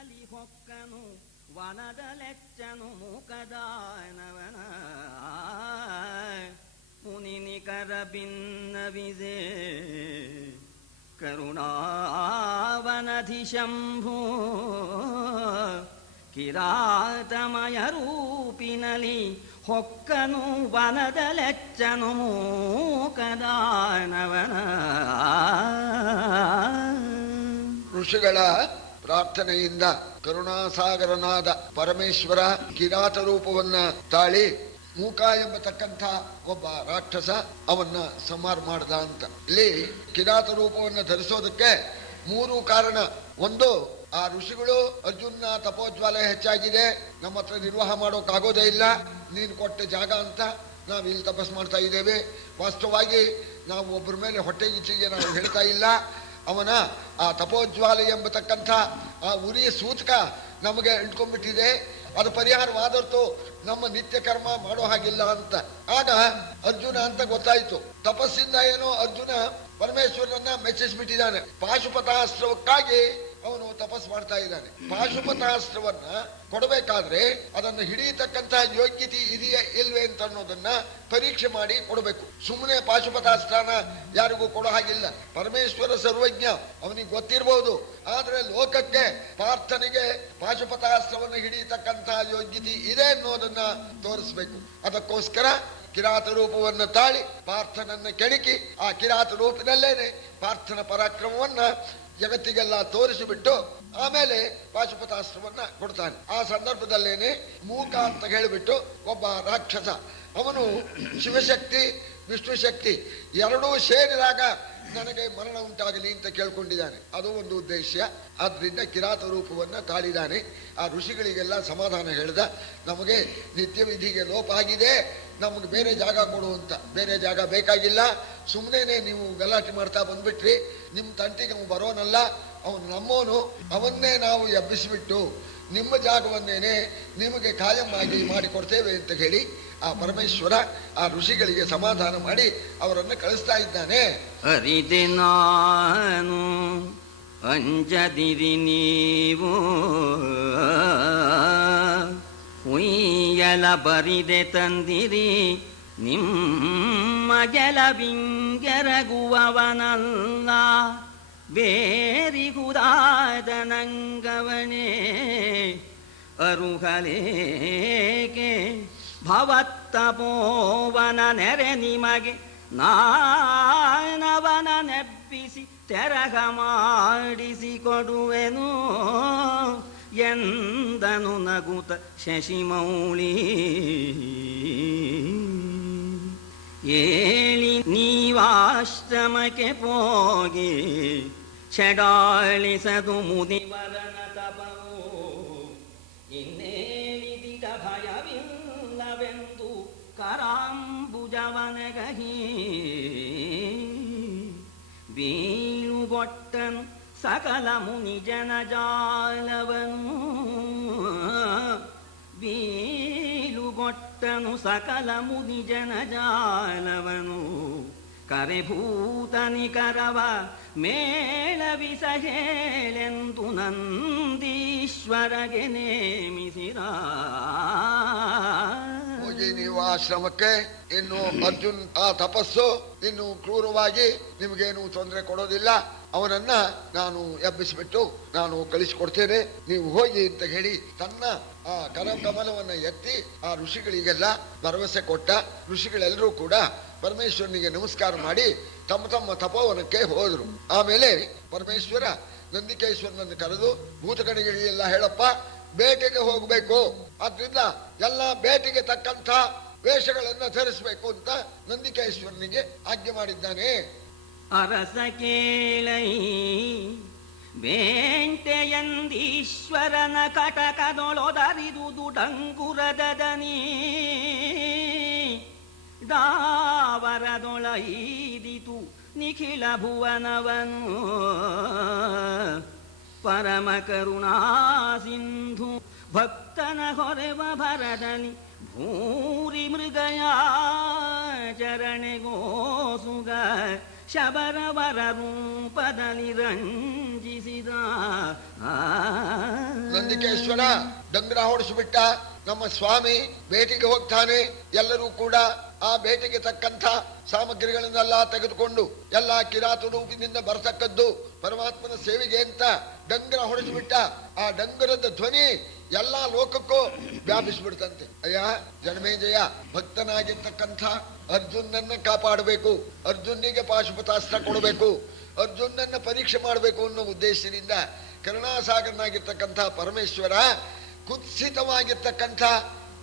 ಹೊಕ್ಕನು ವನದಲೆಚ್ಚನು ಮೂಕದಾನವನ ಮುನಿನಿಕರ ಭಿನ್ನವಿದೆ ಕರುಣಾವನಧಿ ಶಂಭು ಕಿರಾತಮಯ ರೂಪಿನಲಿ ಹೊಕ್ಕನು ವನದಲೆಚ್ಚನು ಮೂಕದಾನವನ. ಋಷಿಗಳ ಪ್ರಾರ್ಥನೆಯಿಂದ ಕರುಣಾಸಾಗರನಾದ ಪರಮೇಶ್ವರ ಕಿರಾತ ರೂಪವನ್ನ ತಾಳಿ ಮೂಕ ಎಂಬತಕ್ಕಂಥ ಒಬ್ಬ ರಾಕ್ಷಸ ಅವನ್ನ ಸಂಹಾರ ಮಾಡ್ದ ಅಂತ. ಇಲ್ಲಿ ಕಿರಾತ ರೂಪವನ್ನು ಧರಿಸೋದಕ್ಕೆ ಮೂರು ಕಾರಣ. ಒಂದು, ಆ ಋಷಿಗಳು ಅರ್ಜುನ ತಪೋಜ್ವಾಲ ಹೆಚ್ಚಾಗಿದೆ, ನಮ್ಮ ಹತ್ರ ನಿರ್ವಾಹ ಮಾಡೋಕ್ಕಾಗೋದೇ ಇಲ್ಲ, ನೀನು ಕೊಟ್ಟ ಜಾಗ ಅಂತ ನಾವು ಇಲ್ಲಿ ತಪಸ್ ಮಾಡ್ತಾ ಇದ್ದೇವೆ. ವಾಸ್ತವವಾಗಿ ನಾವು ಒಬ್ಬರ ಮೇಲೆ ಹೊಟ್ಟೆಗಿಚ್ಚಿಗೆ ನಾವು ಹೇಳ್ತಾ ಇಲ್ಲ. ಅವನ ಆ ತಪೋಜ್ವಾಲ ಎಂಬತಕ್ಕಂಥ ಆ ಉರಿಯ ಸೂತಕ ನಮಗೆ ಇಟ್ಕೊಂಡ್ಬಿಟ್ಟಿದೆ. ಅದು ಪರಿಹಾರವಾದರ್ತು ನಮ್ಮ ನಿತ್ಯ ಕರ್ಮ ಮಾಡೋ ಹಾಗಿಲ್ಲ ಅಂತ. ಆಗ ಅರ್ಜುನ ಅಂತ ಗೊತ್ತಾಯ್ತು. ತಪಸ್ಸಿಂದ ಏನೋ ಅರ್ಜುನ ಪರಮೇಶ್ವರನನ್ನ ಮೆಚ್ಚಿಸ್ಬಿಟ್ಟಿದ್ದಾನೆ. ಪಾಶುಪತಾಸ್ತ್ರಕ್ಕಾಗಿ ಅವನು ತಪಸ್ ಮಾಡ್ತಾ ಇದ್ದಾನೆ. ಪಾಶುಪತಾಸ್ತ್ರವನ್ನ ಕೊಡಬೇಕಾದ್ರೆ ಅದನ್ನು ಹಿಡಿಯತಕ್ಕಂತಹ ಯೋಗ್ಯತೆ ಇದೆಯಾ ಇಲ್ವೇ ಅಂತ ಅನ್ನೋದನ್ನ ಪರೀಕ್ಷೆ ಮಾಡಿ ಕೊಡಬೇಕು. ಸುಮ್ಮನೆ ಪಾಶುಪತಾಸ್ತ್ರನ ಯಾರಿಗೂ ಕೊಡೋ ಹಾಗಿಲ್ಲ. ಪರಮೇಶ್ವರ ಸರ್ವಜ್ಞ, ಅವನಿಗೆ ಗೊತ್ತಿರಬಹುದು. ಆದ್ರೆ ಲೋಕಕ್ಕೆ ಪಾರ್ಥನಿಗೆ ಪಾಶುಪತಾಸ್ತ್ರವನ್ನು ಹಿಡಿಯತಕ್ಕಂತಹ ಯೋಗ್ಯತೆ ಇದೆ ಅನ್ನೋದನ್ನ ತೋರಿಸ್ಬೇಕು. ಅದಕ್ಕೋಸ್ಕರ ಕಿರಾತ ರೂಪವನ್ನು ತಾಳಿ ಪಾರ್ಥನನ್ನ ಕೆಣಕಿ ಆ ಕಿರಾತ ರೂಪದಲ್ಲೇನೆ ಪಾರ್ಥನ ಪರಾಕ್ರಮವನ್ನ ಜಗತ್ತಿಗೆಲ್ಲ ತೋರಿಸಿಬಿಟ್ಟು ಆಮೇಲೆ ಪಾಶುಪತಾಸ್ತ್ರವನ್ನ ಕೊಡ್ತಾನೆ. ಆ ಸಂದರ್ಭದಲ್ಲೇನೆ ಮೂಕ ಅಂತ ಹೇಳಿಬಿಟ್ಟು ಒಬ್ಬ ರಾಕ್ಷಸ, ಅವನು ಶಿವಶಕ್ತಿ ವಿಷ್ಣು ಶಕ್ತಿ ಎರಡೂ ಸೇರಿದಾಗ ನನಗೆ ಮರಣ ಉಂಟಾಗಲಿ ಅಂತ ಕೇಳ್ಕೊಂಡಿದ್ದಾನೆ. ಅದು ಒಂದು ಉದ್ದೇಶ. ಆದ್ರಿಂದ ಕಿರಾತ ರೂಪವನ್ನ ತಾಳಿದಾನೆ. ಆ ಋಷಿಗಳಿಗೆಲ್ಲ ಸಮಾಧಾನ ಹೇಳಿದ, ನಮಗೆ ನಿತ್ಯ ವಿಧಿಗೆ ಲೋಪ ಆಗಿದೆ, ನಮಗೆ ಬೇರೆ ಜಾಗ ಕೊಡುವಂತ. ಬೇರೆ ಜಾಗ ಬೇಕಾಗಿಲ್ಲ, ಸುಮ್ಮನೆ ನೀವು ಗಲಾಟೆ ಮಾಡ್ತಾ ಬಂದ್ಬಿಟ್ರಿ, ನಿಮ್ಮ ತಂಟಿಗೆ ಅವನು ಬರೋನಲ್ಲ, ಅವನು ನಮ್ಮೋನು, ಅವನ್ನೇ ನಾವು ಎಬ್ಬಿಸಿಬಿಟ್ಟು ನಿಮ್ಮ ಜಾಗವನ್ನೇನೆ ನಿಮಗೆ ಕಾಯಂ ಆಗಿ ಮಾಡಿಕೊಡ್ತೇವೆ ಅಂತ ಹೇಳಿ ಆ ಪರಮೇಶ್ವರ ಆ ಋಷಿಗಳಿಗೆ ಸಮಾಧಾನ ಮಾಡಿ ಅವರನ್ನು ಕಳಿಸ್ತಾ ಇದ್ದಾನೆ. ಅರಿದೆ ನಾನು ಅಂಜದಿರಿ ನೀವು, ಉಯ್ಯಲ ಬರಿದೆ ತಂದಿರಿ ನಿಮ್ಮ ಗೆಲವಿಂಗೆರಗುವವನಲ್ಲ, ಬೇರಿಗುದಾದ ನಂಗವನೇ ಅರುಹಲೇಕೆ ಭವತ್ತಪೋವನ ನೆರೆ ನಿಮಗೆ ನಾನವನ ನೆಬ್ಬಿಸಿ ತೆರಗ ಮಾಡಿಸಿ ಕೊಡುವೆನು ಎಂದನು ನಗುತ ಶಶಿಮೌಳಿ. ಏಳಿ ನೀವಾಶ್ರಮಕ್ಕೆ ಹೋಗಿ ಷಡಾಳಿಸದು ಮುನಿವರನ ತಪವು, ಇನ್ನೇಳಿದಿಟ ಭಯವಿಲ್ಲವೆಂದು ಕರಾಂಬುಜವನಗಹಿ ಬೀಳುಗೊಟ್ಟನು ಸಕಲ ಮುನಿ ಜನಜಾಲವನು, ಬೀಳುಗೊಟ್ಟನು ಸಕಲ ಮುನಿ ಜನಜಾಲವನು, ಕರೆಭೂತನಿಕರವ ಮೇಳವಿಸಹೇಳೆಂದು ನಂದೀಶ್ವರಗೆ ನೇಮಿಸಿರ. ಹೋಗಿ ನೀವು ಆಶ್ರಮಕ್ಕೆ. ಇನ್ನು ಅರ್ಜುನ್ ಆ ತಪಸ್ಸು ಇನ್ನು ಕ್ರೂರವಾಗಿ ನಿಮಗೇನು ತೊಂದರೆ ಕೊಡೋದಿಲ್ಲ, ಅವನನ್ನ ನಾನು ಎಬ್ಬಿಸಿಬಿಟ್ಟು ನಾನು ಕಳಿಸಿಕೊಡ್ತೇನೆ, ನೀವು ಹೋಗಿ ಅಂತ ಹೇಳಿ ತನ್ನ ಆ ಕಮಲವನ್ನ ಎತ್ತಿ ಆ ಋಷಿಗಳಿಗೆಲ್ಲ ಭರವಸೆ ಕೊಟ್ಟ. ಋಷಿಗಳೆಲ್ಲರೂ ಕೂಡ ಪರಮೇಶ್ವರನಿಗೆ ನಮಸ್ಕಾರ ಮಾಡಿ ತಮ್ಮ ತಮ್ಮ ತಪೋವನಕ್ಕೆ ಹೋದ್ರು. ಆಮೇಲೆ ಪರಮೇಶ್ವರ ನಂದಿಕೇಶ್ವರನನ್ನು ಕರೆದು ಭೂತಗಣಿಗಳಿಗೆಲ್ಲ ಹೇಳಪ್ಪ, ಬೇಟೆಗೆ ಹೋಗಬೇಕು, ಆದ್ರಿಂದ ಎಲ್ಲ ಬೇಟೆಗೆ ತಕ್ಕಂಥ ವೇಷಗಳನ್ನ ಧರಿಸಬೇಕು ಅಂತ ನಂದಿಕೇಶ್ವರನಿಗೆ ಆಜ್ಞೆ ಮಾಡಿದ್ದಾನೆ. ಅರಸ ಕೇಳೈ ಬೇಂಟೆಯಂದೀಶ್ವರನ ಕಟಕದೊಳೊದರಿದುದು ಡಂಗುರದನಿ, ದಾವರದೊಳೈದಿತು ನಿಖಿಲ ಭುವನವನು, ಪರಮ ಕರುಣಾ ಸಿಂಧು ಭಕ್ತನ ಹೊರೆವ ಭರದನಿ, ಭೂರಿ ಮೃಗಯ ಚರಣೆಗೋಸುಗ ಶಬರವರ ರೂಪದಲ್ಲಿ ರಂಜಿಸಿದ. ನಂದಿಕೇಶ್ವರ ಡಂಗ್ರ ಹೊಡಿಸ್ಬಿಟ್ಟ. ನಮ್ಮ ಸ್ವಾಮಿ ಭೇಟಿಗೆ ಹೋಗ್ತಾನೆ. ಎಲ್ಲರೂ ಕೂಡ ಆ ಭೇಟಿಗೆ ತಕ್ಕಂಥ ಸಾಮಗ್ರಿಗಳನ್ನೆಲ್ಲ ತೆಗೆದುಕೊಂಡು ಎಲ್ಲ ಕಿರಾತ ರೂಪದಿಂದ ಬರತಕ್ಕದ್ದು ಪರಮಾತ್ಮನ ಸೇವೆಗೆ ಅಂತ ಡಂಗ್ರ ಹೊಡೆದ್ಬಿಟ್ಟ. ಆ ಡಂಗರದ ಧ್ವನಿ ಎಲ್ಲಾ ಲೋಕಕ್ಕೂ ವ್ಯಾಪಿಸ್ಬಿಡ್ತಂತೆ. ಅಯ್ಯ ಜನಮೇಜಯ, ಭಕ್ತನಾಗಿರ್ತಕ್ಕಂಥ ಅರ್ಜುನನ್ನ ಕಾಪಾಡಬೇಕು, ಅರ್ಜುನಿಗೆ ಪಾಶುಪತಾಸ್ತ್ರ ಕೊಡಬೇಕು, ಅರ್ಜುನನ್ನ ಪರೀಕ್ಷೆ ಮಾಡಬೇಕು ಅನ್ನೋ ಉದ್ದೇಶದಿಂದ ಕರುಣಾಸಾಗರನಾಗಿರ್ತಕ್ಕಂಥ ಪರಮೇಶ್ವರ ಕುತ್ಸಿತವಾಗಿರ್ತಕ್ಕಂಥ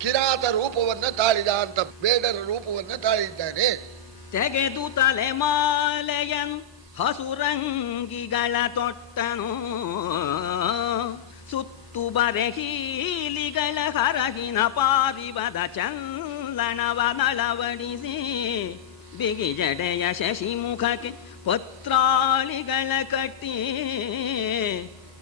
ಕಿರಾತ ರೂಪವನ್ನ ತಾಳಿದ ಅಂತ, ಬೇಡರ ರೂಪವನ್ನ ತಾಳಿದ್ದಾನೆ. ತೆಗೆದು ತಲೆಮಾಲೆಯನ್ ಹಸುರಂಗಿಗಳ ತೊಟ್ಟನು, ಸುತ್ತು ಬರೆಹೀಲಿಗಳ ಹರಗಿನ ಪಾರಿವದ ಚಂದನವನಳವಡಿಸಿ, ಬಿಗಿ ಜಡೆಯ ಶಶಿಮುಖಕ್ಕೆ ಪತ್ರಾಳಿಗಳ ಕಟ್ಟಿ,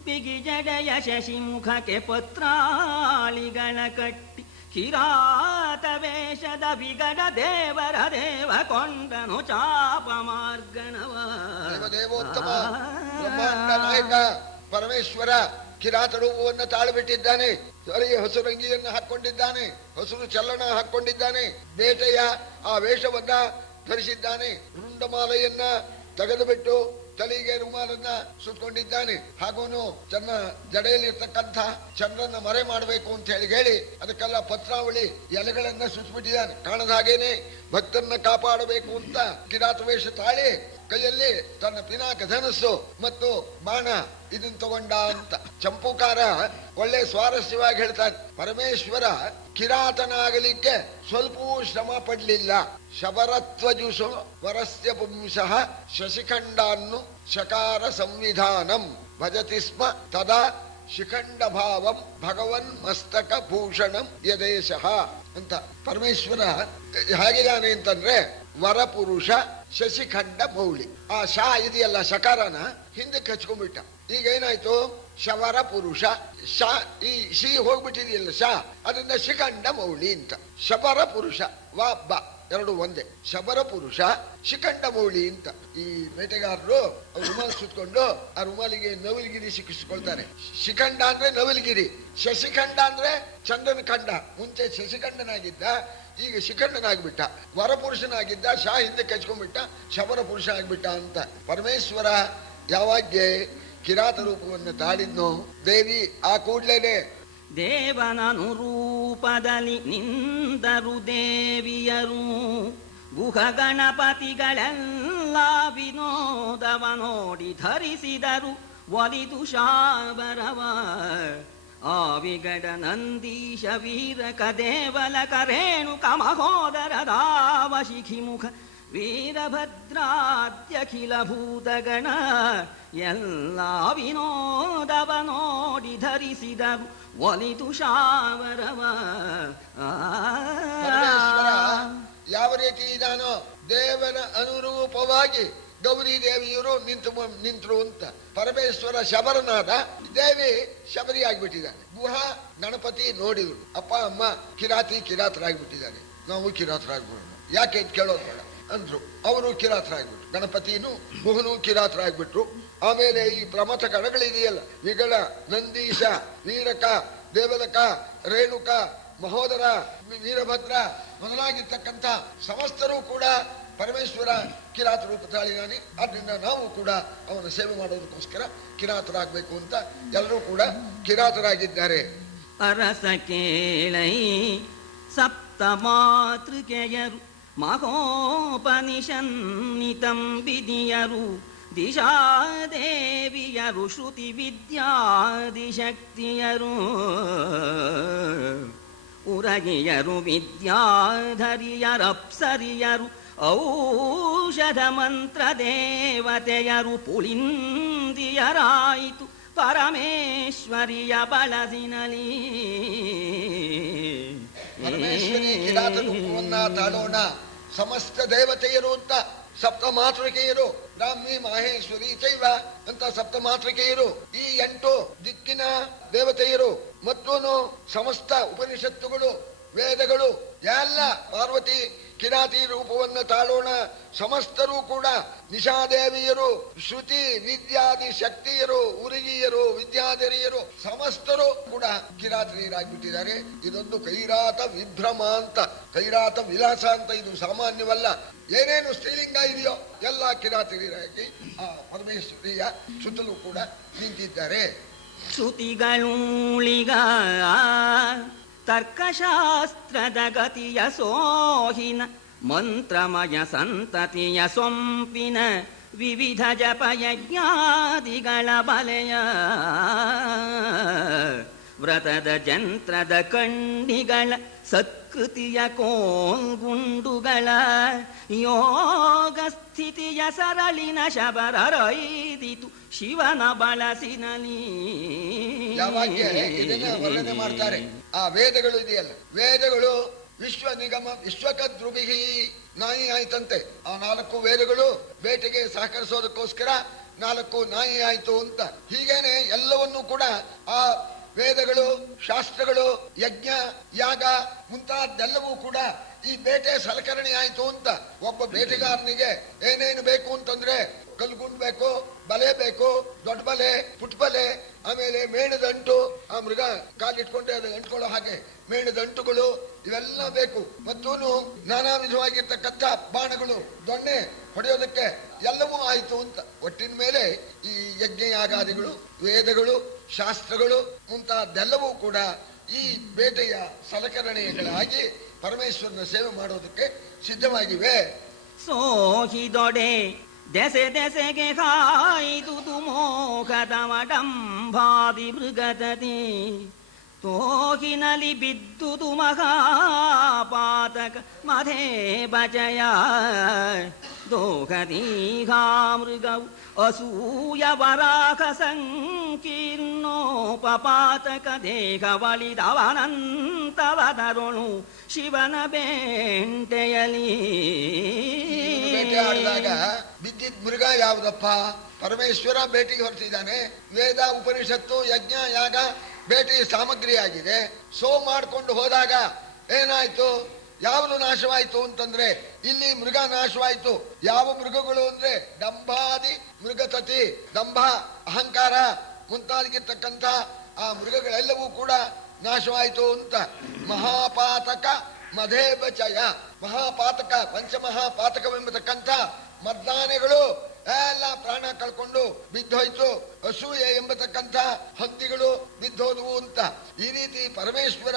ಬಿಗಿ ಜಡೆಯ ಶಶಿಮುಖಕ್ಕೆ ಪತ್ರಾಳಿಗಳ ಕಟ್ಟಿ, ಕಿರಾತ ವೇಷದ ವಿಗಡ ದೇವರ ದೇವ ಕೊಂಡನು ಚಾಪ ಮಾರ್ಗಣವ. ದೇವೋತ್ತಮ ಬ್ರಹ್ಮಾಂಡ ನಾಯಕ ಪರಮೇಶ್ವರ ಕಿರಾತ ರೂಪವನ್ನು ತಾಳ್ಬಿಟ್ಟಿದ್ದಾನೆ. ಸರಿಯ ಹಸುರಂಗಿಯನ್ನು ಹಾಕೊಂಡಿದ್ದಾನೆ, ಹಸುರು ಚಲ್ಲಣ ಹಾಕೊಂಡಿದ್ದಾನೆ, ಬೇಟೆಯ ಆ ವೇಷವನ್ನ ಧರಿಸಿದ್ದಾನೆ, ರುಂಡಮಾಲೆಯನ್ನ ತೆಗೆದು ಬಿಟ್ಟು ತಲೆಗೆ ರುಮಾಲನ್ನ ಸುತ್ಕೊಂಡಿದ್ದಾನೆ. ಹಾಗೂನು ತನ್ನ ಜಡೆಯಲ್ಲಿರ್ತಕ್ಕಂಥ ಚಂದ್ರನ ಮರೆ ಮಾಡಬೇಕು ಅಂತ ಹೇಳಿ ಅದಕ್ಕೆಲ್ಲ ಪತ್ರಾವಳಿ ಎಲೆಗಳನ್ನ ಸುತ್ತಬಿಟ್ಟಿದ್ದಾನೆ. ಕಾಣದ ಹಾಗೇನೆ ಭಕ್ತರನ್ನ ಕಾಪಾಡಬೇಕು ಅಂತ ಕಿರಾತ ವೇಷ ತಾಳಿ ಕೈಯಲ್ಲಿ ತನ್ನ ಪಿನಾಕ ಧನಸ್ಸು ಮತ್ತು ಬಾಣ ಇದನ್ನ ತಗೊಂಡ ಅಂತ ಚಂಪುಕಾರ ಒಳ್ಳೆ ಸ್ವಾರಸ್ಯವಾಗಿ ಹೇಳ್ತಾನೆ. ಪರಮೇಶ್ವರ ಕಿರಾತನಾಗಲಿಕ್ಕೆ ಸ್ವಲ್ಪವೂ ಶ್ರಮ ಪಡ್ಲಿಲ್ಲ. ಶಬರತ್ವಜುಷು ವರಸ್ಯ ಪುಂಸಃ ಶಶಿಖಂಡಾನ್ನು ಶಕಾರ ಸಂವಿಧಾನಂ ಭಜತಿ ಸ್ಮ ತದಾ ಶಿಖಂಡ ಭಾವಂ ಭಗವನ್ ಮಸ್ತಕ ಭೂಷಣಂ ಯದೇಶಃ ಅಂತ. ಪರಮೇಶ್ವರ ಹೇಗಿದ್ದಾನೆ ಅಂತಂದ್ರೆ ವರಪುರುಷ ಶಶಿಖಂಡ ಮೌಳಿ. ಆ ಶಾ ಇದೆಯಲ್ಲ ಶಕಾರನ ಹಿಂದಕ್ಕೆ ಹಚ್ಕೊಂಡ್ಬಿಟ್ಟ. ಈಗ ಏನಾಯ್ತು? ಶವರ ಪುರುಷ. ಶಾ ಈ ಶಿ ಹೋಗ್ಬಿಟ್ಟಿದೆಯಲ್ಲ ಶಾ, ಅದರಿಂದ ಶಿಖಂಡ ಮೌಳಿ ಅಂತ. ಶಬರ ಪುರುಷ ವಾ ಬ ಎರಡು ಒಂದೇ. ಶಬರ ಪುರುಷ ಶಿಖಂಡ ಮೌಳಿ ಅಂತ. ಈ ಬೇಟೆಗಾರರು ರುಮಾಲ್ ಸುತ್ಕೊಂಡು ಆ ರುಮಾಲಿಗೆ ನವಿಲಗಿರಿ ಸಿಕ್ಕಿಸ್ಕೊಳ್ತಾರೆ. ಶಿಖಂಡ ಅಂದ್ರೆ ನವಿಲಗಿರಿ, ಶಶಿಖಂಡ ಅಂದ್ರೆ ಚಂದ್ರನ ಖಂಡ. ಮುಂಚೆ ಶಶಿಖಂಡನಾಗಿದ್ದ, ಈಗ ಶಿಖಂಡನಾಗ್ಬಿಟ್ಟ. ವರಪುರುಷನಾಗಿದ್ದ, ಶಾ ಹಿಂದೆ ಕಚ್ಕೊಂಡ್ಬಿಟ್ಟ, ಶಬರ ಪುರುಷ ಆಗ್ಬಿಟ್ಟ ಅಂತ. ಪರಮೇಶ್ವರ ಯಾವಾಗ್ಯೆ ಕಿರಾತ ರೂಪವನ್ನು ತಾಳಿದ್ನೋ ದೇವಿ ಆ ಕೂಡ್ಲೇನೆ ದೇವನನು ರೂಪದಲ್ಲಿ ನಿಂದರು ದೇವಿಯರು, ಗುಹ ಗಣಪತಿಗಳೆಲ್ಲ ವಿನೋದವ ನೋಡಿ ಧರಿಸಿದರು ಒಲಿದು ಶಾಬರವ. ಆ ವಿಗಡ ನಂದೀಶ ವೀರಕ ದೇವಲಕ ರೇಣುಕ ಮಹೋದರ ದಾವ ಶಿಖಿಮುಖ ವೀರಭದ್ರಾದ್ಯಖಿಲ ಭೂತಗಣ ಎಲ್ಲ ವಿನೋದವ ನೋಡಿ ಧರಿಸಿದರು ಒಲಿದು ಶಾವರವ. ಯಾವ ರೀತಿ ಇದಾನೋ ದೇವನ ಅನುರೂಪವಾಗಿ ಗೌರಿ ದೇವಿಯರು ನಿಂತರು ಅಂತ. ಪರಮೇಶ್ವರ ಶಬರನಾದ, ದೇವಿ ಶಬರಿ ಆಗ್ಬಿಟ್ಟಿದ್ದಾನೆ. ಗುಹ ಗಣಪತಿ ನೋಡಿದ್ರು, ಅಪ್ಪ ಅಮ್ಮ ಕಿರಾತರಾಗ್ಬಿಟ್ಟಿದ್ದಾನೆ, ನಾವು ಕಿರಾತರಾಗ್ಬಿಡೋಣ, ಯಾಕೆ ಕೇಳೋದು ಬೇಡ ಅಂದ್ರು. ಅವರು ಕಿರಾತರಾಗ್ಬಿಟ್ರು. ಗಣಪತಿನೂ ಗುಹನು ಕಿರಾತರಾಗ್ಬಿಟ್ರು. ಆಮೇಲೆ ಈ ಪ್ರಮಥ ಗಣಗಳಿದೆಯಲ್ಲ, ವಿಗಳ, ನಂದೀಶ, ವೀರಕ, ದೇವಲಕ, ರೇಣುಕ, ಮಹೋದರ, ವೀರಭದ್ರ ಮೊದಲಾಗಿರ್ತಕ್ಕಂಥ ಸಮಸ್ತರೂ ಕೂಡ ಪರಮೇಶ್ವರ ಕಿರಾತ ರೂಪ ತಾಳಿದಾನೆ. ಆದ್ರಿಂದ ನಾವು ಕೂಡ ಅವನ ಸೇವೆ ಮಾಡೋದಕ್ಕೋಸ್ಕರ ಕಿರಾತರಾಗಬೇಕು ಅಂತ ಎಲ್ಲರೂ ಕೂಡ ಕಿರಾತರಾಗಿದ್ದಾರೆ. ಅರಸ ಕೇಳೈ ಸಪ್ತ ಮಾತೃಕೆಯರು ಮಹೋಪನಿಷನ್ನಿತಂ ವಿಧಿಯರು, ದಿಶಾದೇವಿಯರು ಶ್ರುತಿ ವಿದ್ಯಾದಿಶಕ್ತಿಯರು, ಉರಗಿಯರು ವಿದ್ಯಾಧರಿಯರಪ್ಸರಿಯರು, ಔಷಧ ಮಂತ್ರ ದೇವತೆಯರು, ಪುಳಿಂದಿಯರಾಯಿತು ಪರಮೇಶ್ವರಿಯ ಬಳಸಿನಲಿ. ಪರಮೇಶ್ವರಿ ಕಿರಾತ ರೂಪವನ್ನ ತಾಳೋಣ. ಸಮಸ್ತ ದೇವತೆಯರು ಅಂತ ಸಪ್ತ ಮಾತೃಕೆಯರು, ಬ್ರಾಹ್ಮಿ ಮಾಹೇಶ್ವರಿ ಚೈವ ಅಂತ ಸಪ್ತ ಮಾತೃಕೆಯರು, ಈ 8 ದಿಕ್ಕಿನ ದೇವತೆಯರು ಮತ್ತು ಸಮಸ್ತ ಉಪನಿಷತ್ತುಗಳು ವೇದಗಳು ಎಲ್ಲ ಪಾರ್ವತಿ ಕಿರಾತಿ ರೂಪವನ್ನು ತಾಳೋಣ. ಸಮಸ್ತರೂ ಕೂಡ ನಿಶಾದೇವಿಯರು, ಶ್ರುತಿ ವಿದ್ಯಾದಿ ಶಕ್ತಿಯರು, ಉರಿಗಿಯರು, ವಿದ್ಯಾಧರಿಯರು ಸಮಸ್ತರು ಕೂಡ ಕಿರಾತರಿಯರಾಗ್ಬಿಟ್ಟಿದ್ದಾರೆ. ಇದೊಂದು ಕೈರಾತ ವಿಭ್ರಮ ಅಂತ, ಕೈರಾತ ವಿಲಾಸ ಅಂತ. ಇದು ಸಾಮಾನ್ಯವಲ್ಲ. ಏನೇನು ಸ್ತ್ರೀಲಿಂಗ ಇದೆಯೋ ಎಲ್ಲ ಕಿರಾತರಿಯರಾಗಿ ಆ ಪರಮೇಶ್ವರಿಯ ಸುತ್ತಲೂ ಕೂಡ ನಿಂತಿದ್ದಾರೆ. ಶ್ರುತಿಗಳೂಳಿಗ ತರ್ಕಶಾಸ್ತ್ರದ ಗತಿಯ ಸೋಹಿನ ಮಂತ್ರಮಯ ಸಂತತಿಯ ಸೊಂಪಿನ ವಿವಿಧ ಜಪಯಜ್ಞಾದಿಗಳ ಬಲೆಯ ವ್ರತದ ಜಂತ್ರದ ಕಂಡಿಗಳ ಸತ್ಕೃತಿಯ ಕೋಲ್ಗುಂಡುಗಳ ಯೋಗ ಸ್ಥಿತಿಯ ಸರಳಿನ ಶಬರರೈದಿತು ಶಿವನ ಬಳಸಿನಲಿ. ವರ್ಣನೆ ಮಾಡ್ತಾರೆ. ಆ ವೇದಗಳು ಇದೆಯಲ್ಲ, ವೇದಗಳು ವಿಶ್ವ ನಿಗಮ ವಿಶ್ವಕದ್ರುಭಿಹಿ ನಾಯಿ ಆಯ್ತಂತೆ. ಆ 4 ವೇದಗಳು ಬೇಟೆಗೆ ಸಹಕರಿಸೋದಕ್ಕೋಸ್ಕರ 4 ನಾಯಿ ಆಯ್ತು ಅಂತ. ಹೀಗೇನೆ ಎಲ್ಲವನ್ನೂ ಕೂಡ ಆ ವೇದಗಳು, ಶಾಸ್ತ್ರಗಳು, ಯಜ್ಞ, ಯಾಗ ಮುಂತಾದ್ದೆಲ್ಲವೂ ಕೂಡ ಈ ಬೇಟೆ ಸಲಕರಣೆ ಆಯ್ತು ಅಂತ. ಒಬ್ಬ ಬೇಟೆಗಾರನಿಗೆ ಏನೇನು ಬೇಕು ಅಂತಂದ್ರೆ ಕಲ್ಗುಂಡ್ ಬೇಕು, ಬಲೆ ಬೇಕು, ದೊಡ್ಡ ಬಲೆ, ಪುಟ್ ಬಲೆ, ಆಮೇಲೆ ಮೇಣದಂಟು, ಆ ಮೃಗ ಕಾಲಿಟ್ಕೊಂಡ್ರೆ ಅದು ಅಂಟ್ಕೊಳ್ಳೋ ಹಾಗೆ ಮೇಣದಂಟುಗಳು ಇವೆಲ್ಲ ಬೇಕು. ಮತ್ತು ನಾನಾ ವಿಧವಾಗಿರ್ತಕ್ಕಂಥ ಬಾಣಗಳು, ದೊಣ್ಣೆ ಹೊಡೆಯೋದಕ್ಕೆ ಎಲ್ಲವೂ ಆಯ್ತು ಅಂತ. ಒಟ್ಟಿನ ಮೇಲೆ ಈ ಯಜ್ಞಯಾಗಾದಿಗಳು, ವೇದಗಳು, ಶಾಸ್ತ್ರಗಳು ಮುಂತಾದೆಲ್ಲವೂ ಕೂಡ ಈ ಬೇಟೆಯ ಸಲಕರಣೆಗಳಾಗಿ ಪರಮೇಶ್ವರನ ಸೇವೆ ಮಾಡೋದಕ್ಕೆ ಸಿದ್ಧವಾಗಿವೆ. ಸೋಹಿದೊಡೆ ದೆಸೆ ದೆಸೆಗೆ ಕಾಯ್ದುದು ಮೋಹದ ಮಡಂಭಾದಿ ಮೃಗದದಿ ತೋಹಿನಲಿ ಬಿದ್ದುದು ಮಹಾಪಾತಕ ಮಧೇ ಭಜಯ ದೋಹದೀಘಾ ಮೃಗವು ಅಸೂಯ ವರಾಹ ಸಂಕೀರ್ಣೋಪಪಾತಕ ದೇಹವಳಿದವನಂತವದರುಣು ಶಿವನ ಬೇಂಟೆಯಲಿ. ಬೇಟೆ ಆಡಿದಾಗ ಬಿದ್ದಿದ್ ಮೃಗ ಯಾವುದಪ್ಪ? ಪರಮೇಶ್ವರ ಬೇಟೆಗೆ ಹೊರಟಿದ್ದಾನೆ. ವೇದ, ಉಪನಿಷತ್ತು, ಯಜ್ಞ, ಯಾಗ ಬೇಟೆಯ ಸಾಮಗ್ರಿ ಆಗಿದೆ. ಸೋ ಮಾಡ್ಕೊಂಡು ಹೋದಾಗ ಏನಾಯ್ತು? ಯಾವುದು ನಾಶವಾಯ್ತು ಅಂತಂದ್ರೆ ಇಲ್ಲಿ ಮೃಗ ನಾಶವಾಯ್ತು. ಯಾವ ಮೃಗಗಳು ಅಂದ್ರೆ ದಂಭಾದಿ ಮೃಗತತಿ, ದಂಭ, ಅಹಂಕಾರ ಮುಂತಾಗಿರ್ತಕ್ಕಂಥ ಆ ಮೃಗಗಳೆಲ್ಲವೂ ಕೂಡ ನಾಶವಾಯ್ತು ಅಂತ. ಮಹಾಪಾತಕ ಮಧೇಬಚಯ, ಮಹಾಪಾತಕ, ಪಂಚಮಹಾಪಾತಕವೆಂಬತಕ್ಕಂಥ ಮದ್ದಾನೆಗಳು ಎಲ್ಲ ಪ್ರಾಣ ಕಳ್ಕೊಂಡು ಬಿದ್ದೋಯ್ತು. ಅಸೂಯೆ ಎಂಬತಕ್ಕಂಥ ಹಂದಿಗಳು ಬಿದ್ದೋದವು ಅಂತ. ಈ ರೀತಿ ಪರಮೇಶ್ವರ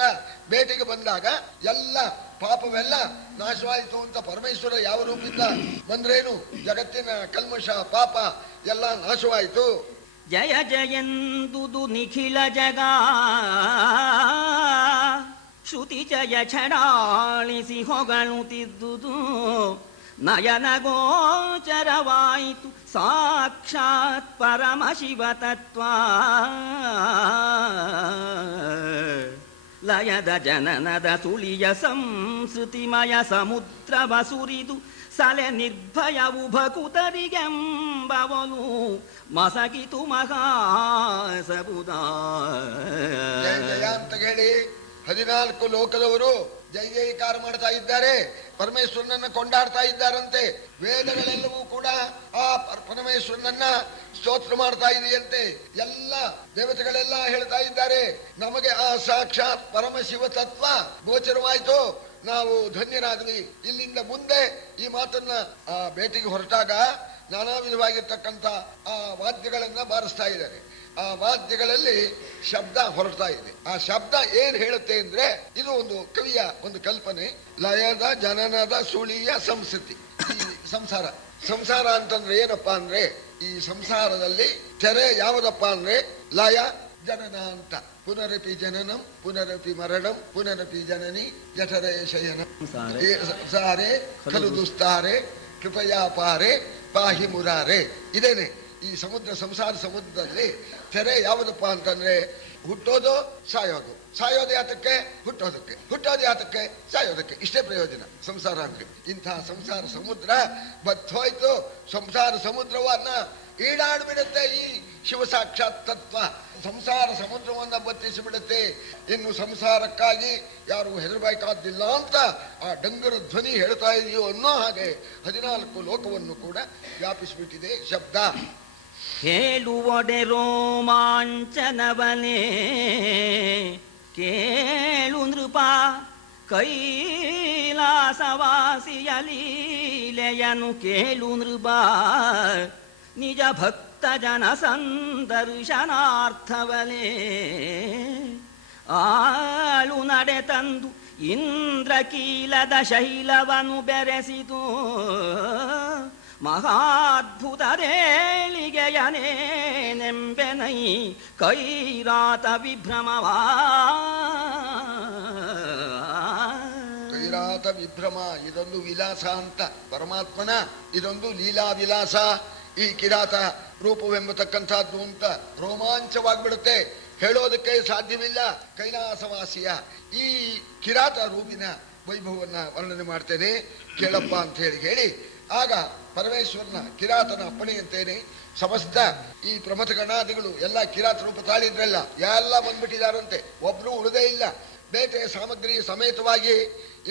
ಬೇಟೆಗೆ ಬಂದಾಗ ಎಲ್ಲ ಪಾಪವೆಲ್ಲ ನಾಶವಾಯಿತು ಅಂತ. ಪರಮೇಶ್ವರ ಯಾವ ರೂಪದಿಂದ ಬಂದ್ರೇನು? ಜಗತ್ತಿನ ಕಲ್ಮಶ ಪಾಪ ಎಲ್ಲ ನಾಶವಾಯಿತು. ಜಯ ಜಯಂದುದು ನಿಖಿಲ ಜಗ ಶ್ರುತಿ ಜಯ ಛಡಾಳಿಸಿ ಹೊಗಳುತ್ತಿದ್ದುದು ನಯನ ಗೋಚರವಾಯಿತು ಸಾಕ್ಷಾತ್ ಪರಮ ಶಿವ ತತ್ವ. ಲಯದ ಜನನದ ಸುಳಿಯ ಸಂಸ್ಕೃತಿಮಯ ಸಮುದ್ರವ ಸುರಿದು ಸಲೆ ನಿರ್ಭಯವು ಭಕುತರಿಗೆಂಬವನು ಮಸಗಿತು ಮಹಾಸಬುದ. ಜಯ ಅಂತ ಹೇಳಿ 14 ಲೋಕದವರು ಜೈ ಜೈಕಾರ ಮಾಡ್ತಾ ಇದ್ದಾರೆ, ಪರಮೇಶ್ವರನನ್ನ ಕೊಂಡಾಡ್ತಾ ಇದ್ದಾರಂತೆ. ವೇದಗಳೆಲ್ಲವೂ ಕೂಡ ಆ ಪರಮೇಶ್ವರನನ್ನ ಸ್ತೋತ್ರ ಮಾಡ್ತಾ ಇದೆಯಂತೆ. ಎಲ್ಲ ದೇವತೆಗಳೆಲ್ಲ ಹೇಳ್ತಾ ಇದ್ದಾರೆ, ನಮಗೆ ಆ ಸಾಕ್ಷಾತ್ ಪರಮಶಿವ ತತ್ವ ಗೋಚರವಾಯಿತು, ನಾವು ಧನ್ಯರಾದ್ವಿ. ಇಲ್ಲಿಂದ ಮುಂದೆ ಈ ಮಾತನ್ನ ಆ ಬೇಟೆಗೆ ಹೊರಟಾಗ ನಾನಾ ವಿಧವಾಗಿರ್ತಕ್ಕಂಥ ಆ ವಾದ್ಯಗಳನ್ನ ಬಾರಿಸ್ತಾ ಇದ್ದಾರೆ. ಆ ವಾದ್ಯಗಳಲ್ಲಿ ಶಬ್ದ ಹೊರಡ್ತಾ ಇದೆ. ಆ ಶಬ್ದ ಏನ್ ಹೇಳುತ್ತೆ ಅಂದ್ರೆ, ಇದು ಒಂದು ಕವಿಯ ಒಂದು ಕಲ್ಪನೆ. ಲಯದ ಜನನದ ಸುಳಿಯ ಸಂಸ್ಕೃತಿ. ಈ ಸಂಸಾರ, ಸಂಸಾರ ಅಂತಂದ್ರೆ ಏನಪ್ಪಾ ಅಂದ್ರೆ, ಈ ಸಂಸಾರದಲ್ಲಿ ತೆರೆ ಯಾವುದಪ್ಪ ಅಂದ್ರೆ ಲಯ ಜನನ ಅಂತ. ಪುನರಪಿ ಜನನಂ ಪುನರಪಿ ಮರಣಂ ಪುನರಪಿ ಜನನಿ ಜಠರೇ ಶಯನ ಸಾರೆ ಖಲು ದುಸ್ತಾರೆ ಕೃಪಯಾ ಪಾರೆ ಪಾಹಿ ಮುರಾರೆ. ಇದೇನೆ ಈ ಸಮುದ್ರ, ಸಂಸಾರ ಸಮುದ್ರದಲ್ಲಿ ತೆರೆ ಯಾವುದಪ್ಪ ಅಂತಂದ್ರೆ ಹುಟ್ಟೋದು ಸಾಯೋದು, ಸಾಯೋದು ಯಾತಕ್ಕೆ? ಹುಟ್ಟೋದಕ್ಕೆ, ಹುಟ್ಟೋದು ಯಾತಕ್ಕೆ? ಸಾಯೋದಕ್ಕೆ. ಇಷ್ಟೇ ಪ್ರಯೋಜನ ಸಂಸಾರ ಅಂದ್ರೆ. ಇಂಥ ಸಂಸಾರ ಸಮುದ್ರ ಬತ್ತೋಯ್ತು. ಸಂಸಾರ ಸಮುದ್ರವನ್ನ ಈಡಾಡ್ಬಿಡುತ್ತೆ ಈ ಶಿವ ಸಾಕ್ಷಾತ್ ತತ್ವ. ಸಂಸಾರ ಸಮುದ್ರವನ್ನ ಬತ್ತಿಸಿ ಬಿಡುತ್ತೆ. ಇನ್ನು ಸಂಸಾರಕ್ಕಾಗಿ ಯಾರು ಹೆದರಬೇಕಾದಿಲ್ಲ ಅಂತ ಆ ಡಂಗರ ಧ್ವನಿ ಹೇಳ್ತಾ ಇದೆಯೋ ಅನ್ನೋ ಹಾಗೆ 14 ಲೋಕವನ್ನು ಕೂಡ ವ್ಯಾಪಿಸಿಬಿಟ್ಟಿದೆ ಶಬ್ದ. ಹೇಳುವೊಡೆ ರೋಮಾಂಚನವನೇ ಕೇಳು ನೃಪ, ಕೈಲಾಸವಾಸಿಯ ಲೀಲೆಯನು ಕೇಳು ನೃಪ, ನಿಜ ಭಕ್ತ ಜನ ಸಂದರ್ಶನಾರ್ಥವಲೇ ಆಳು ನಡೆ ತಂದು ಇಂದ್ರಕೀಲದ ಶೈಲವನು ಬೆರೆಸಿತು, ಮಹಾದ್ಭುತರೇಳಿಗೆಯನೇನೆಂಬೆನೈ ಕೈರಾತ ವಿಭ್ರಮವಾ. ಕೈರಾತ ವಿಭ್ರಮ ಇದೊಂದು ವಿಲಾಸ ಅಂತ ಪರಮಾತ್ಮನ, ಇದೊಂದು ಲೀಲಾ ವಿಲಾಸ. ಈ ಕಿರಾತ ರೂಪವೆಂಬತಕ್ಕಂಥದ್ದು ಅಂತ ರೋಮಾಂಚವಾಗ್ಬಿಡುತ್ತೆ, ಹೇಳೋದಕ್ಕೆ ಸಾಧ್ಯವಿಲ್ಲ. ಕೈಲಾಸವಾಸಿಯ ಈ ಕಿರಾತ ರೂಪಿನ ವೈಭವನ್ನ ವರ್ಣನೆ ಮಾಡ್ತೇನೆ ಕೇಳಪ್ಪ ಅಂತ ಹೇಳಿ ಆಗ ಪರಮೇಶ್ವರನ ಕಿರಾತನ ಅಪ್ಪಣೆಯಂತೇನೆ ಸಮಸ್ತ ಈ ಪ್ರಮಥ ಗಣಾದಿಗಳು ಎಲ್ಲ ಕಿರಾತ ರೂಪ ತಾಳಿದ್ರಲ್ಲ ಎಲ್ಲ ಬಂದ್ಬಿಟ್ಟಿದಾರಂತೆ. ಒಬ್ರು ಉಳಿದೇ ಇಲ್ಲ. ಬೇಟೆ ಸಾಮಗ್ರಿ ಸಮೇತವಾಗಿ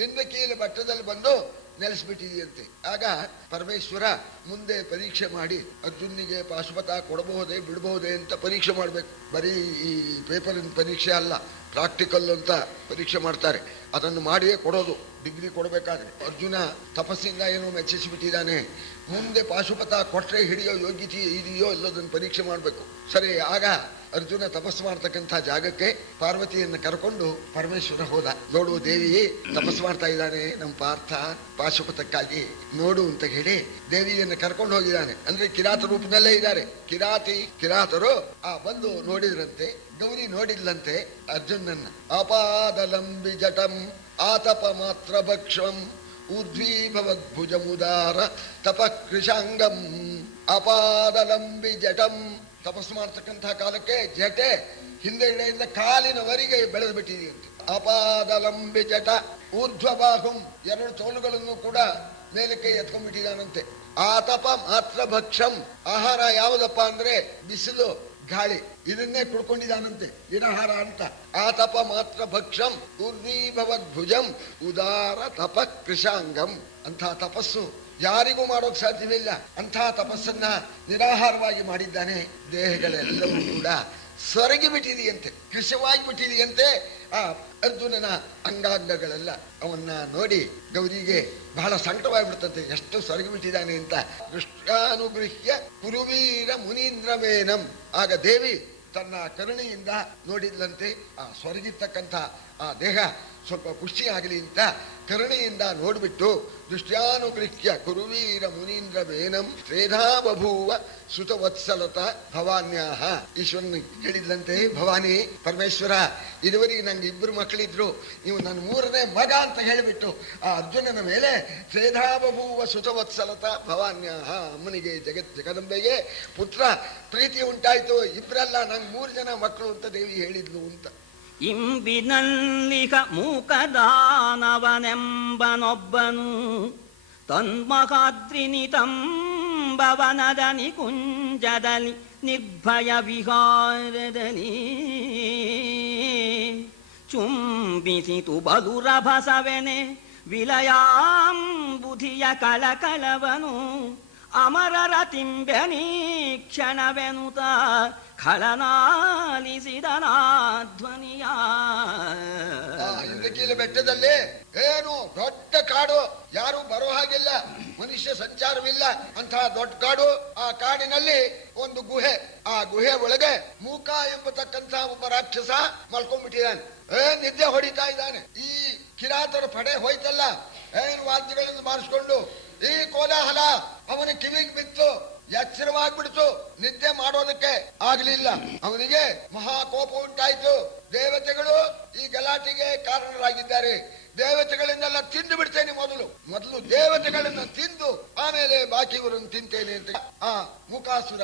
ಇಂದ್ರಕೀಲ ಬೆಟ್ಟದಲ್ಲಿ ಬಂದು ನೆಲೆಸ್ಬಿಟ್ಟಿದೆಯಂತೆ. ಆಗ ಪರಮೇಶ್ವರ ಮುಂದೆ ಪರೀಕ್ಷೆ ಮಾಡಿ ಅರ್ಜುನಿಗೆ ಪಾಶುಪತ ಕೊಡಬಹುದೇ ಬಿಡಬಹುದೇ ಅಂತ ಪರೀಕ್ಷೆ ಮಾಡಬೇಕು. ಬರೀ ಈ ಪೇಪರಿನ ಪರೀಕ್ಷೆ ಅಲ್ಲ, ಪ್ರಾಕ್ಟಿಕಲ್ ಅಂತ ಪರೀಕ್ಷೆ ಮಾಡ್ತಾರೆ. ಅದನ್ನು ಮಾಡಿಯೇ ಕೊಡೋದು. ಡಿಗ್ರಿ ಕೊಡಬೇಕಾದ್ರೆ ಅರ್ಜುನ ತಪಸ್ಸಿಂದ ಏನೋ ಮೆಚ್ಚಿಸಿಬಿಟ್ಟಿದ್ದಾನೆ. ಮುಂದೆ ಪಾಶುಪತ ಕೊಟ್ರೆ ಹಿಡಿಯೋ ಯೋಗ್ಯತೆ ಇದೆಯೋ ಇಲ್ಲೋದನ್ನು ಪರೀಕ್ಷೆ ಮಾಡಬೇಕು. ಸರಿ, ಆಗ ಅರ್ಜುನ ತಪಸ್ಸು ಮಾಡ್ತಕ್ಕಂಥ ಜಾಗಕ್ಕೆ ಪಾರ್ವತಿಯನ್ನು ಕರ್ಕೊಂಡು ಪರಮೇಶ್ವರ ಹೋದ. ನೋಡು ದೇವಿ ತಪಸ್ಸು ಮಾಡ್ತಾ ಇದ್ದಾನೆ ನಮ್ಮ ಪಾರ್ಥ ಪಾಶುಪತಕ್ಕಾಗಿ ನೋಡು ಅಂತ ಹೇಳಿ ದೇವಿಯನ್ನು ಕರ್ಕೊಂಡು ಹೋಗಿದ್ದಾನೆ. ಅಂದ್ರೆ ಕಿರಾತ ರೂಪದಲ್ಲೇ ಇದ್ದಾರೆ. ಕಿರಾತರು ಬಂದು ನೋಡಿದ್ರಂತೆ. ಗೌರಿ ನೋಡಿದ್ಲಂತೆ ಅರ್ಜುನನ್ನ. ಅಪಾದಲಂಬಿ ಜಟಂ ಆತಪ ಮಾತ್ರ ಭಕ್ಷಂ ಊರ್ಧ್ವೀಭವದ್ಭುಜಮುದಾರ ತಪಕೃಶಾಂಗಂ. ಅಪಾದಲಂಬಿ ಜಟಂ ತಪಸ್ಸು ಮಾಡ್ತಕ್ಕಂಥ ಕಾಲಕ್ಕೆ ಜಟೆ ಹಿಂದೆಡೆಯಿಂದ ಕಾಲಿನವರೆಗೆ ಬೆಳೆದು ಬಿಟ್ಟಿದೆಯಂತೆ. ಅಪಾದಲಂಬಿ ಜಟ ಊರ್ಧ್ವಬಾಹುಂ 2 ತೋಳುಗಳನ್ನು ಕೂಡ ಮೇಲಕ್ಕೆ ಎತ್ಕೊಂಡ್ಬಿಟ್ಟಿದಾನಂತೆ. ಆತಪ ಮಾತ್ರ ಭಕ್ಷಂ ಆಹಾರ ಯಾವುದಪ್ಪ ಅಂದ್ರೆ ಬಿಸಿಲು ಗಾಳಿ ಇದನ್ನೇ ಕುಡ್ಕೊಂಡಿದ್ದಾನಂತೆ ನಿರಾಹಾರ ಅಂತ. ಆತಪ ಮಾತ್ರ ಭಕ್ಷಂ ಊರ್ಧ್ವೀಭವದ್ಭುಜಂ ಉದಾರ ತಪ ಕೃಶಾಂಗಂ. ಅಂಥ ತಪಸ್ಸು ಯಾರಿಗೂ ಮಾಡೋಕ್ ಸಾಧ್ಯವಿಲ್ಲ. ಅಂಥ ತಪಸ್ಸನ್ನ ನಿರಾಹಾರವಾಗಿ ಮಾಡಿದ್ದಾನೆ. ದೇಹಗಳೆಲ್ಲವೂ ಕೂಡ ಸೊರಗಿ ಬಿಟ್ಟಿದೆಯಂತೆ, ಕೃಶವಾಗಿ ಬಿಟ್ಟಿದೆಯಂತೆ ಆ ಅರ್ಜುನನ ಅಂಗಾಂಗಗಳೆಲ್ಲ. ಅವನ್ನ ನೋಡಿ ಗೌರಿಗೆ ಬಹಳ ಸಂಕಟವಾಗಿಬಿಡ್ತಂತೆ, ಎಷ್ಟು ಸೊರಗಿ ಬಿಟ್ಟಿದ್ದಾನೆ ಅಂತ. ದೃಷ್ಟಾನುಗೃಹ್ಯ ಕುರುವೀರ ಮುನೀಂದ್ರಮೇನಂ. ಆಗ ದೇವಿ ತನ್ನ ಕರುಣೆಯಿಂದ ನೋಡಿದ್ಲಂತೆ. ಆ ಸೊರಗಿರ್ತಕ್ಕಂಥ ಆ ದೇಹ ಸ್ವಲ್ಪ ಪುಷ್ಟಿ ಆಗಲಿ ಅಂತ ಕರುಣೆಯಿಂದ ನೋಡ್ಬಿಟ್ಟು ದೃಷ್ಟ್ಯಾನುಗೃಹ್ಯ ಕುರುವೀರ ಮುನೀಂದ್ರ ಬೇನಂ ಶ್ರೇಧಾ ಬಭೂವ ಸುತವತ್ಸಲತ ಭವಾನ್ಯಾಹ. ಈಶ್ವರನ್ ಹೇಳಿದ್ಲಂತೆ, ಭವಾನಿ ಪರಮೇಶ್ವರ ಇದುವರೆಗೆ ನಂಗೆ 2 ಮಕ್ಕಳಿದ್ರು, ನೀವು ನನ್ನ 3ನೇ ಮಗ ಅಂತ ಹೇಳಿಬಿಟ್ಟು ಆ ಅರ್ಜುನನ ಮೇಲೆ ಶ್ರೇಧಾ ಬಭೂವ ಸುತವತ್ಸಲತ ಭವಾನ್ಯಾಹ. ಅಮ್ಮನಿಗೆ ಜಗದಂಬೆಗೆ ಪುತ್ರ ಪ್ರೀತಿ ಉಂಟಾಯ್ತು. 2 ನಂಗೆ 3 ಜನ ಮಕ್ಕಳು ಅಂತ ದೇವಿ ಹೇಳಿದ್ಲು ಅಂತ. ಇಂಬಿನಲ್ಲಿಹ ಮೂಕದಾನವನೆಂಬನೊಬ್ಬನು ತನ್ಮಹಾದ್ರಿನಿತಂಬವನದ ನಿಕುಂಜದಲ್ಲಿ ನಿರ್ಭಯ ವಿಹಾರದಲ್ಲಿ ಚುಂಬಿಸಿತು ಬಲುರಭಸವೆನೆ ವಿಲಯಾಂಬುಧಿಯ ಕಳಕಳವನು ಅಮರರ ತಿಂಬೆನೀ ಕ್ಷಣವೆನುತ ಖಳನಾಲಿಸಿದನಾಧ್ವನಿಯ. ಇಂದ್ರಕೀಲ ಬೆಟ್ಟದಲ್ಲಿ ಏನು ದೊಡ್ಡ ಕಾಡು, ಯಾರು ಬರೋ ಹಾಗಿಲ್ಲ, ಮನುಷ್ಯ ಸಂಚಾರವಿಲ್ಲ. ಅಂತಹ ದೊಡ್ಡ ಕಾಡು. ಆ ಕಾಡಿನಲ್ಲಿ ಒಂದು ಗುಹೆ. ಆ ಗುಹೆ ಒಳಗೆ ಮೂಕ ಎಂಬತಕ್ಕಂತ ಒಬ್ಬ ರಾಕ್ಷಸ ಮಲ್ಕೊಂಡ್ಬಿಟ್ಟಿದ್ದಾನೆ. ನಿದ್ದೆ ಹೊಡಿತಾ ಇದ್ದಾನೆ. ಈ ಕಿರಾತರ ಪಡೆ ಹೋಯ್ತಲ್ಲ, ಏನು ವಾದ್ಯಗಳನ್ನು ಮಾಡಿಸ್ಕೊಂಡು ಈ ಕೋಲಾಹಲ ಅವನ ಕಿವಿಗೆ ಬಿತ್ತು. ಎಚ್ಚರವಾಗ್ಬಿಡ್ತು. ನಿದ್ದೆ ಮಾಡೋದಕ್ಕೆ ಆಗ್ಲಿಲ್ಲ. ಅವನಿಗೆ ಮಹಾಕೋಪ ಉಂಟಾಯ್ತು. ದೇವತೆಗಳು ಈ ಗಲಾಟೆಗೆ ಕಾರಣರಾಗಿದ್ದಾರೆ. ದೇವತೆಗಳನ್ನೆಲ್ಲ ತಿಂದು ಬಿಡ್ತೇನೆ, ಮೊದಲು ದೇವತೆಗಳನ್ನ ತಿಂದು ಆಮೇಲೆ ಬಾಕಿಯವರನ್ನು ತಿಂತೇನೆ ಅಂತ ಆ ಮೂಕಾಸುರ